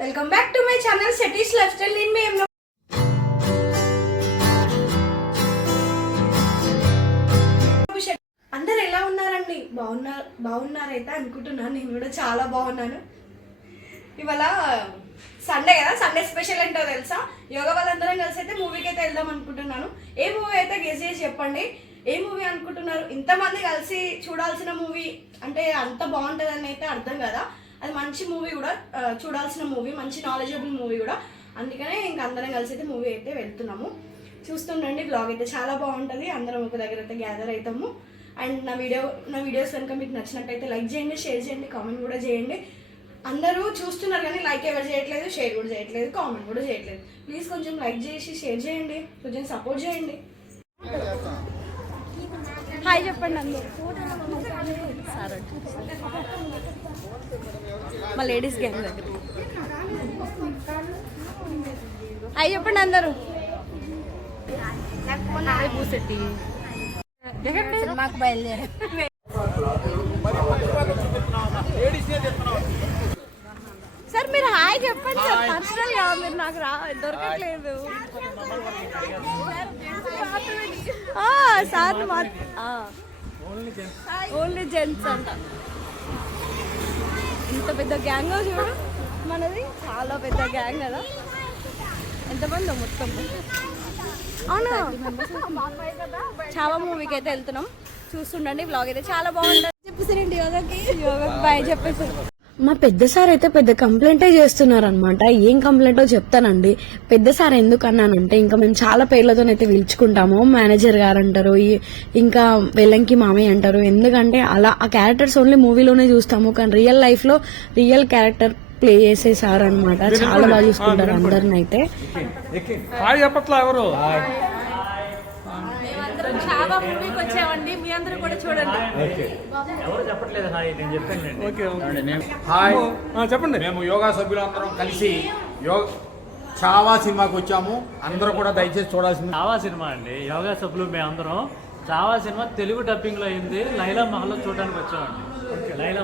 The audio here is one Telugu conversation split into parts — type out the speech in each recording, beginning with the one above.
Welcome back to my channel సెటీస్ life style నేను మేము అందరు ఎలా ఉన్నారండి? బాగున్నారు బాగున్నారైతే అనుకుంటున్నాను. నేను కూడా చాలా బాగున్నాను. ఇవాళ సండే కదా? సండే స్పెషల్ ఏంటో తెలుసా? యోగా వాళ్ళందరం కలిసి అయితే మూవీకి అయితే వెళ్దాం అనుకుంటున్నాను. ఏ మూవీ అయితే గెస్ చేసి చెప్పండి. ఏ మూవీ అనుకుంటున్నారు? ఇంతమంది కలిసి చూడాల్సిన మూవీ అంటే అంత బాగుంటుందని అయితే అర్థం కదా. అది మంచి మూవీ కూడా చూడాల్సిన మూవీ మంచి నాలెడ్జబుల్ మూవీ కూడా. అందుకనే ఇంక అందరం కలిసి అయితే మూవీ అయితే వెళ్తున్నాము. చూస్తుండండి బ్లాగ్ అయితే. చాలా బాగుంటుంది. అందరం ఒక దగ్గర అయితే గ్యాదర్ అవుతాము అండ్ నా వీడియో నా వీడియోస్ కనుక మీకు నచ్చినట్టయితే లైక్ చేయండి షేర్ చేయండి కామెంట్ కూడా చేయండి. అందరూ చూస్తున్నారు కానీ లైక్ ఎవరు చేయట్లేదు షేర్ కూడా చేయట్లేదు కామెంట్ కూడా చేయట్లేదు. ప్లీజ్ కొంచెం లైక్ చేసి షేర్ చేయండి. కొంచెం సపోర్ట్ చేయండి. హాయ్ చెప్పండి అందరూ. మా లేడీస్ గ్యాంగ్ దగ్గర. హాయ్ చెప్పండి అందరూ. మాకు బయలుదేరా సార్ మీరు హాయ్ చెప్పండి సార్. పర్సనల్గా మీరు నాకు రా దొరకట్లేదు. సార్ ఓన్లీ జెంట్స్ అంట. ఇంత పెద్ద గ్యాంగ్ చూడు. మనది చాలా పెద్ద గ్యాంగ్ కదా. ఎంతమంది మొత్తం. అవునా? చాలా మూవీకి అయితే వెళ్తున్నాం. చూస్తుండండి బ్లాగ్ అయితే. చాలా బాగుంటుంది. చెప్పేసారండి యోగాకి. యోగాకి బాయ్ చెప్పేసారు మా పెద్ద సార్ అయితే పెద్ద కంప్లైంటే చేస్తున్నారనమాట ఏం కంప్లైంటో చెప్తానండి. పెద్ద సార్ ఎందుకు అన్నానంటే ఇంకా మేము చాలా పేర్లతోనైతే పిలుచుకుంటాము. మేనేజర్ గారు అంటారు ఇంకా వెల్లంకి మామయ్య అంటారు. ఎందుకంటే అలా ఆ క్యారెక్టర్స్ ఓన్లీ మూవీలోనే చూస్తాము. కానీ రియల్ లైఫ్లో రియల్ క్యారెక్టర్ ప్లే చేసే సార్ అనమాట చాలా బాగా చూసుకుంటారు అందరిని అయితే హాయ్ చెప్పట్లా ఎవరు? చాలా మూవీకి వచ్చామండి. మీ అందరూ కూడా చూడండి. ఎవరు చెప్పట్లేదు? హాయ్ నేను చెప్పాను ఓకే ఓకే. హాయ్. ఆ, చెప్పండి. మేము యోగా సభ్యులందరం కలిసి యోగ చావా సినిమాకి వచ్చాము. అందరూ కూడా దయచేసి చూడాల్సింది. చావా సినిమా అండి. యోగా సభ్యులు మేమందరం. చావా సినిమా తెలుగు డబ్బింగ్లో అయింది. లైలా మహల్లో చూడడానికి వచ్చామండి. లైలా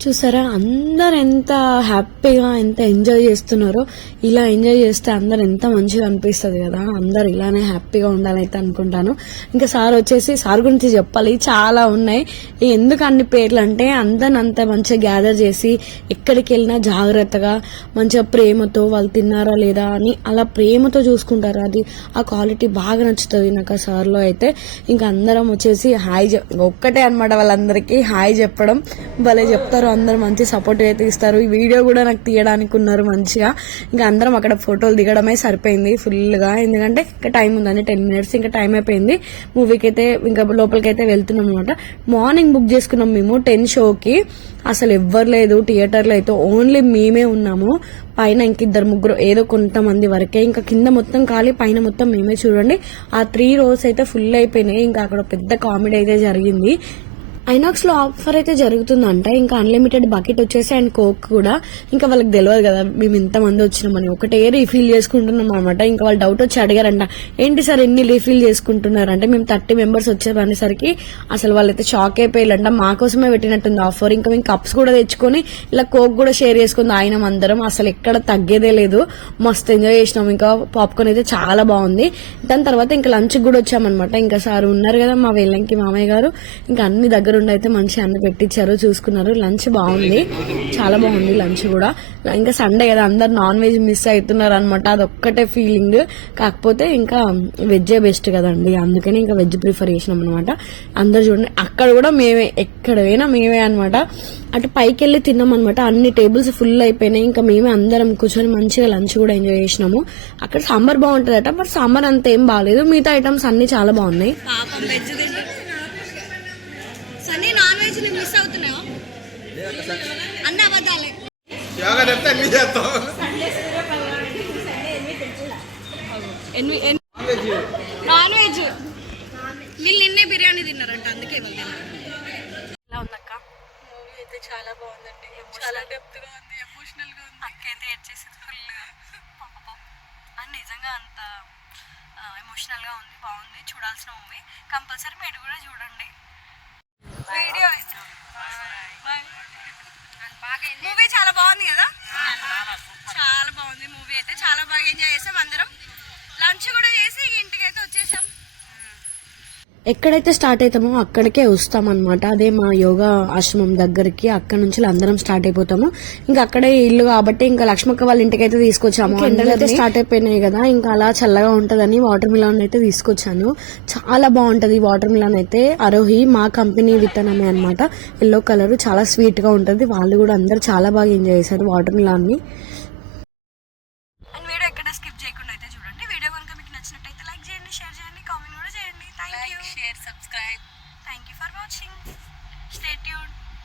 చూసారా? అందరు ఎంత హ్యాపీగా ఎంత ఎంజాయ్ చేస్తున్నారో ఇలా ఎంజాయ్ చేస్తే అందరు ఎంత మంచిగా అనిపిస్తుంది కదా. అందరు ఇలానే హ్యాపీగా ఉండాలైతే అనుకుంటాను. ఇంకా సార్ వచ్చేసి సార్ గురించి చెప్పాలి. చాలా ఉన్నాయి. ఎందుకు అన్ని పేర్లు అంటే అందరిని అంత మంచిగా గ్యాదర్ చేసి ఎక్కడికి వెళ్ళినా జాగ్రత్తగా మంచిగా ప్రేమతో వాళ్ళు తిన్నారా లేదా అని అలా ప్రేమతో చూసుకుంటారు. అది ఆ క్వాలిటీ బాగా నచ్చుతుంది నాకు ఆ సార్లో అయితే. ఇంకా అందరం వచ్చేసి హాయ్ ఒక్కటే అనమాట వాళ్ళందరికీ. హాయ్ చెప్పడం. భలే చెప్తారు. అందరు మంచి సపోర్ట్ అయితే ఇస్తారు. ఈ వీడియో కూడా నాకు తీయడానికి ఉన్నారు మంచిగా. ఇంకా అందరం అక్కడ ఫోటోలు దిగడమే సరిపోయింది ఫుల్గా ఎందుకంటే ఇంకా టైం ఉందండి టెన్ మినిట్స్ ఇంకా టైం అయిపోయింది. మూవీకి అయితే ఇంకా లోపలికి అయితే వెళ్తున్నాం అనమాట మార్నింగ్ బుక్ చేసుకున్నాం మేము టెన్ షోకి అసలు ఎవ్వరు లేదు థియేటర్లో అయితే ఓన్లీ మేమే ఉన్నాము. పైన ఇంక ఇద్దరు ముగ్గురు ఏదో కొంతమంది వరకే. ఇంకా కింద మొత్తం ఖాళీ పైన మొత్తం మేమే చూడండి. ఆ త్రీ రోస్ అయితే ఫుల్ అయిపోయినాయి. ఇంకా అక్కడ పెద్ద కామెడీ అయితే జరిగింది. ఐనాక్స్లో ఆఫర్ అయితే జరుగుతుందంట. ఇంకా అన్లిమిటెడ్ బకెట్ వచ్చేసి అండ్ కోక్ కూడా. ఇంకా వాళ్ళకి తెలియదు కదా మేము ఇంత మంది వచ్చినామని. ఒకటే రీఫిల్ చేసుకుంటున్నాం అనమాట ఇంకా వాళ్ళు డౌట్ వచ్చి అడిగారంట ఏంటి సార్ ఎన్ని రీఫిల్ చేసుకుంటున్నారు అంటే మేము థర్టీ మెంబర్స్ వచ్చేసరికి అసలు వాళ్ళైతే షాక్ అయిపోయారంట మా కోసమే పెట్టినట్టుంది ఆఫర్ ఇంకా మేము కప్స్ కూడా తెచ్చుకొని ఇలా కోక్ కూడా షేర్ చేసుకుంది ఆయన అందరం. అసలు ఎక్కడ తగ్గేదే లేదు. మస్తు ఎంజాయ్ చేసినాం. ఇంకా పాప్కార్న్ అయితే చాలా బాగుంది. దాని తర్వాత ఇంకా లంచ్ కూడా వచ్చామన్నమాట. ఇంకా సార్ ఉన్నారు కదా మా వెళ్ళంకి మామయ్య గారు. ఇంకా అన్ని దగ్గర ఉండి అయితే మంచి అన్న పెట్టించారు చూసుకున్నారు లంచ్ బాగుంది. చాలా బాగుంది లంచ్ కూడా. ఇంకా సండే కదా అందరు నాన్ వెజ్ మిస్ అవుతున్నారు అనమాట అదొక్కటే ఫీలింగ్. కాకపోతే ఇంకా వెజ్జే బెస్ట్ కదండి. అందుకని ఇంకా వెజ్ ప్రిఫర్ చేసినాం అనమాట అందరు చూడండి అక్కడ కూడా మేమే ఎక్కడ పోయినా మేమే అనమాట అటు పైకి వెళ్ళి తిన్నాం అనమాట అన్ని టేబుల్స్ ఫుల్ అయిపోయినాయి. ఇంకా మేమే అందరం కూర్చొని మంచిగా లంచ్ కూడా ఎంజాయ్ చేసినాము. అక్కడ సాంబార్ బాగుంటుందట బట్ సాంబార్ అంత ఏం బాగాలేదు మిగతా ఐటమ్స్ అన్ని చాలా బాగున్నాయి. పాపం వెజ్ తిని సన్నీ నాన్ వెజ్ని మిస్ అవుతున్నాయా? అన్న అబద్ధాలే. యోగా చెప్తే అన్ని చేస్తాం. Non veg. వీళ్ళు నిన్నే బిర్యానీ తిన్నారంట అందుకే తిన్నారు ఎలా ఉందక్క? మూవీ అయితే చాలా బాగుందండి. చాలా డెప్త్గా ఉంది ఎమోషనల్గా ఉంది. అక్క అయితే ఏడ్చేసింది ఫుల్ అని నిజంగా అంత ఎమోషనల్గా ఉంది బాగుంది చూడాల్సిన మూవీ కంపల్సరీ మీరు కూడా చూడండి. వీడియో. మూవీ చాలా బాగుంది కదా? చాలా బాగుంది మూవీ అయితే. చాలా బాగా ఎంజాయ్ చేసాం అందరం. లంచ్ కూడా చేసి ఇంటికి అయితే వచ్చేసాం. ఎక్కడైతే స్టార్ట్ అవుతామో అక్కడికే వస్తాం అనమాట అదే మా యోగా ఆశ్రమం దగ్గరికి అక్కడ నుంచి అందరం స్టార్ట్ అయిపోతాము. ఇంకా అక్కడే ఇల్లు కాబట్టి ఇంకా లక్ష్మక్క వాళ్ళ ఇంటికి అయితే తీసుకొచ్చాము అయితే స్టార్ట్ అయిపోయినాయి కదా. ఇంకా అలా చల్లగా ఉంటదని వాటర్ మిలాన్ అయితే తీసుకొచ్చాను. చాలా బాగుంటది వాటర్ మిలాన్ అయితే. అరోహి మా కంపెనీ విత్తనమే అనమాట ఎల్లో కలర్ చాలా స్వీట్గా ఉంటది. వాళ్ళు కూడా అందరు చాలా బాగా ఎంజాయ్ చేశారు వాటర్ మిలాన్ని